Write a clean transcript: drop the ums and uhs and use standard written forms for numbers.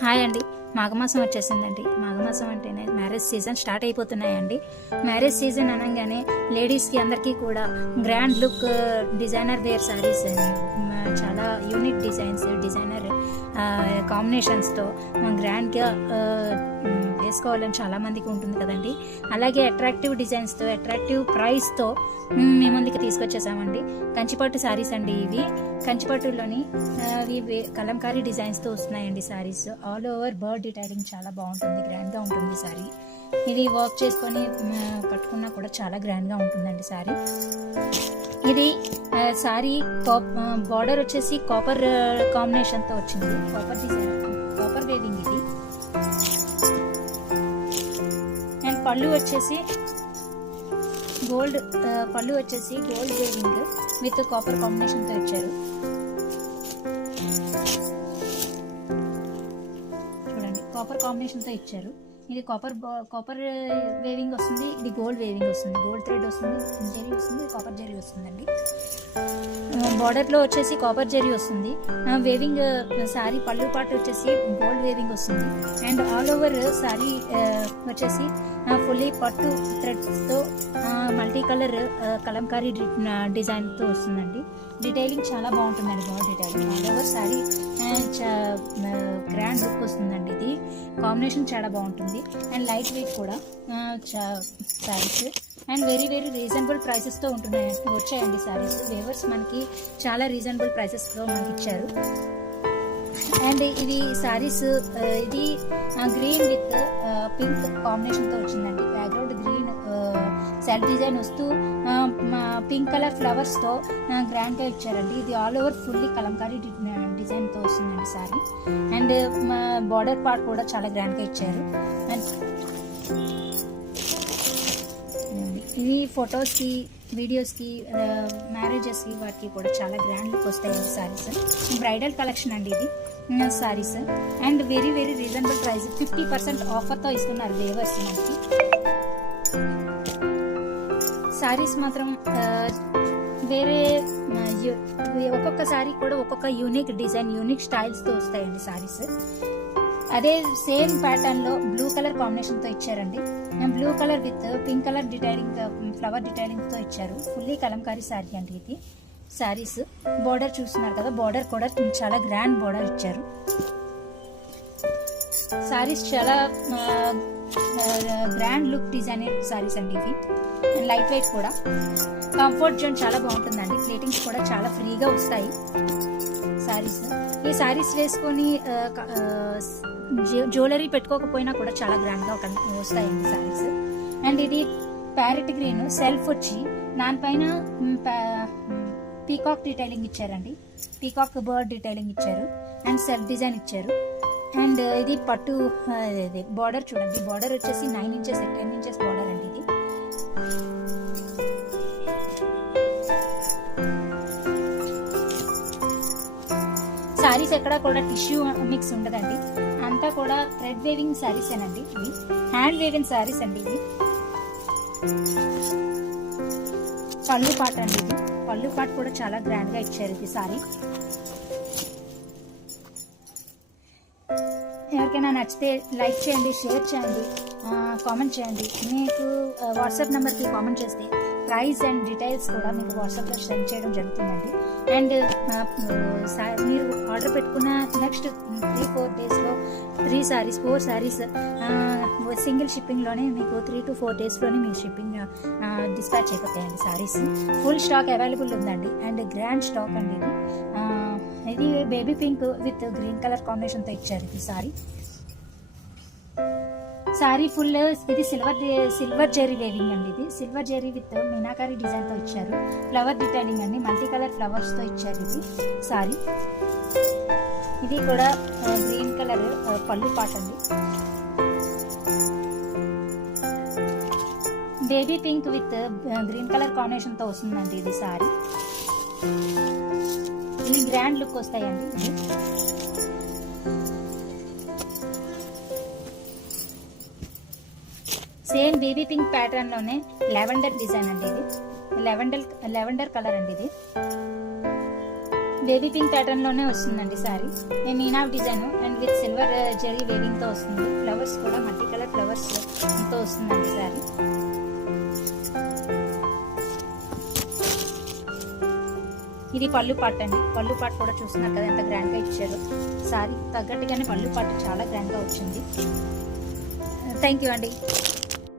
Hi అండి. మాఘమాసం వచ్చేసిందండి. మాఘమాసం అంటేనే మ్యారేజ్ సీజన్ స్టార్ట్ అయిపోతున్నాయండి. మ్యారేజ్ సీజన్ అనగానే లేడీస్కి అందరికీ కూడా grand look designer wear saris చాలా యూనిక్ డిజైనర్ కాంబినేషన్స్తో గ్రాండ్గా వేసుకోవాలని చాలామందికి ఉంటుంది కదండి. అలాగే అట్రాక్టివ్ డిజైన్స్తో అట్రాక్టివ్ ప్రైస్తో మీ ముందుకి తీసుకొచ్చేసామండి. కంచిపట్టు శారీస్ అండి ఇవి. కంచిపట్టులోని ఇవి కలంకారీ డిజైన్స్తో వస్తున్నాయండి saris. All over bird detailing చాలా బాగుంటుంది, గ్రాండ్గా ఉంటుంది శారీ. ఇది వర్క్ చేసుకొని కట్టుకున్నా కూడా చాలా గ్రాండ్గా ఉంటుందండి శారీ. ఇది శారీ బార్డర్ వచ్చేసి కాపర్ కాంబినేషన్తో వచ్చింది. కాపర్ డిజైన్, కాపర్ వేవింగ్ ఇది. అండ్ పళ్ళు వచ్చేసి గోల్డ్ వేవింగ్ విత్ కాపర్ కాంబినేషన్తో ఇచ్చారు. చూడండి, కాపర్ కాంబినేషన్తో ఇచ్చారు. ఇది కాపర్ వేవింగ్ వస్తుంది, ఇది గోల్డ్ వేవింగ్ వస్తుంది. గోల్డ్ థ్రెడ్ వస్తుంది, జరీ వస్తుంది, కాపర్ జరీ వస్తుందండి. బార్డర్లో వచ్చేసి కాపర్ జరీ వస్తుంది. వేవింగ్ శారీ పళ్ళు పాటు వచ్చేసి గోల్డ్ వేవింగ్ వస్తుంది. అండ్ ఆల్ ఓవర్ శారీ వచ్చేసి ఫుల్లీ పట్టు థ్రెడ్స్తో మల్టీ కలర్ కలంకారీ డిజైన్తో వస్తుందండి. డీటెయిలింగ్ చాలా బాగుంటుందండి. బాగా detailing all over sari grand look వస్తుందండి. ఇది కాంబినేషన్ చాలా బాగుంటుంది. అండ్ లైట్ వెయిట్ కూడా శారీస్. అండ్ వెరీ రీజనబుల్ ప్రైసెస్తో వచ్చాయండి శారీస్. వేవర్స్ మనకి చాలా రీజనబుల్ ప్రైసెస్తో మనకి ఇచ్చారు. అండ్ ఇది శారీస్ ఇది గ్రీన్ విత్ పింక్ కాంబినేషన్తో వచ్చిందండి. బ్యాక్గ్రౌండ్ గ్రీన్ సెల్ఫ్ డిజైన్ వస్తూ పింక్ కలర్ ఫ్లవర్స్తో గ్రాండ్గా ఇచ్చారండి. ఇది ఆల్ ఓవర్ ఫుల్లీ కలంకారీ డిజైన్తో వస్తుందండి శారీ. అండ్ బార్డర్ పార్ట్ కూడా చాలా గ్రాండ్గా ఇచ్చారు. అండ్ ఇది ఫొటోస్కి, వీడియోస్కి, మ్యారేజెస్కి వాటికి కూడా చాలా గ్రాండ్ లుక్ వస్తాయండి శారీస్. బ్రైడల్ కలెక్షన్ అండి ఇది saris. And very reasonable price, 50% ఆఫర్తో ఇస్తున్నారు వేవర్స్ మనకి. శారీస్ మాత్రం వేరే ఒక్కొక్క శారీ కూడా ఒక్కొక్క యూనిక్ డిజైన్, యూనిక్ స్టైల్స్తో వస్తాయండి శారీస్. అదే సేమ్ ప్యాటర్న్లో బ్లూ కలర్ కాంబినేషన్తో ఇచ్చారండి. Blue colour with pink colour detailing, flower డిటైలింగ్తో ఇచ్చారు. ఫుల్లీ కలంకారీ శారీ అండి ఇది శారీస్. బార్డర్ చూస్తున్నారు కదా, బార్డర్ కూడా చాలా గ్రాండ్ బార్డర్ ఇచ్చారు. శారీస్ చాలా గ్రాండ్ లుక్ డిజైనర్ శారీస్ అండి ఇవి. లైట్ వెయిట్ కూడా, కంఫర్ట్ జోన్ చాలా బాగుంటుందండి. ప్లేటింగ్స్ కూడా చాలా ఫ్రీగా వస్తాయి శారీస్. ఈ శారీస్ వేసుకొని జ్యువెలరీ పెట్టుకోకపోయినా కూడా చాలా గ్రాండ్గా వస్తాయండి శారీస్. అండ్ ఇది ప్యారెట్ గ్రీన్ సెల్ఫ్ వచ్చి దానిపైన పీకాక్ డీటైలింగ్ ఇచ్చారండి. పీకాక్ బర్డ్ డీటైలింగ్ ఇచ్చారు. అండ్ సెల్ఫ్ డిజైన్ ఇచ్చారు. అండ్ ఇది పట్టు బార్డర్ చూడండి. బార్డర్ వచ్చేసి 9 ఇంచెస్ 10 ఇంచెస్ బార్డర్ అండి ఇది. శారీస్ ఎక్కడ కూడా టిష్యూ మిక్స్ ఉండదండి. అంతా కూడా థ్రెడ్ వేవింగ్ శారీస్ ఏనండి ఇవి. హ్యాండ్ వేవింగ్ శారీస్ అండి ఇవి. పళ్ళు పాట అండి ఇది. పళ్ళు పాట కూడా చాలా గ్రాండ్ గా ఇచ్చారు ఇది శారీ. ఎవరికైనా నచ్చితే లైక్ చేయండి, షేర్ చేయండి, కామెంట్ చేయండి. మీకు వాట్సాప్ నెంబర్కి కామెంట్ చేస్తే ప్రైస్ అండ్ డీటెయిల్స్ కూడా మీకు వాట్సాప్లో సెండ్ చేయడం జరుగుతుందండి. అండ్ మీరు ఆర్డర్ పెట్టుకున్న నెక్స్ట్ 3-4 డేస్లో 4 శారీస్ సింగిల్ షిప్పింగ్లోనే మీకు 3 to 4 డేస్లోనే మీ షిప్పింగ్ డిస్పాచ్ అయిపోతాయండి శారీస్. ఫుల్ స్టాక్ అవైలబుల్ ఉందండి. అండ్ గ్రాండ్ స్టాక్ అండి ఇది. ఇది baby pink with green colour కాంబినేషన్తో ఇచ్చారు ఇది సారీ. సారీ ఫుల్ ఇది సిల్వర్ జెరీ వేవింగ్ అండి. ఇది సిల్వర్ జెరీ విత్ మీనాకారీ డిజైన్తో ఇచ్చారు. ఫ్లవర్ డిటైలింగ్ అండి, మల్టీ కలర్ ఫ్లవర్స్తో ఇచ్చారు ఇది సారీ. ఇది కూడా గ్రీన్ కలర్ పళ్ళు పాట అండి. Baby pink with green colour కాంబినేషన్తో వస్తుందండి ఇది సారీ. ఇది గ్రాండ్ లుక్ వస్తాయండి ఇది. సేమ్ బేబీ పింక్ ప్యాటర్న్ లోనే లెవెండర్ డిజైన్ అండి ఇది. లెవెండర్ కలర్ అండి ఇది. బేబీ పింక్ ప్యాటర్న్ లోనే వస్తుందండి సారీ. నేను ఈనావ్ design and with silver zari weaving తో వస్తుంది. ఫ్లవర్స్ కూడా మల్టీ కలర్ ఫ్లవర్స్ తో వస్తుందండి సారీ. ఇది పళ్ళు పాట్ అండి. పళ్ళు పాట్ కూడా చూస్తున్నారు కదా ఎంత గ్రాండ్ గా ఇచ్చారు. సారీ తగ్గట్టుగానే పళ్ళు పాట్ చాలా గ్రాండ్ గా వచ్చింది. థ్యాంక్ యూ అండి.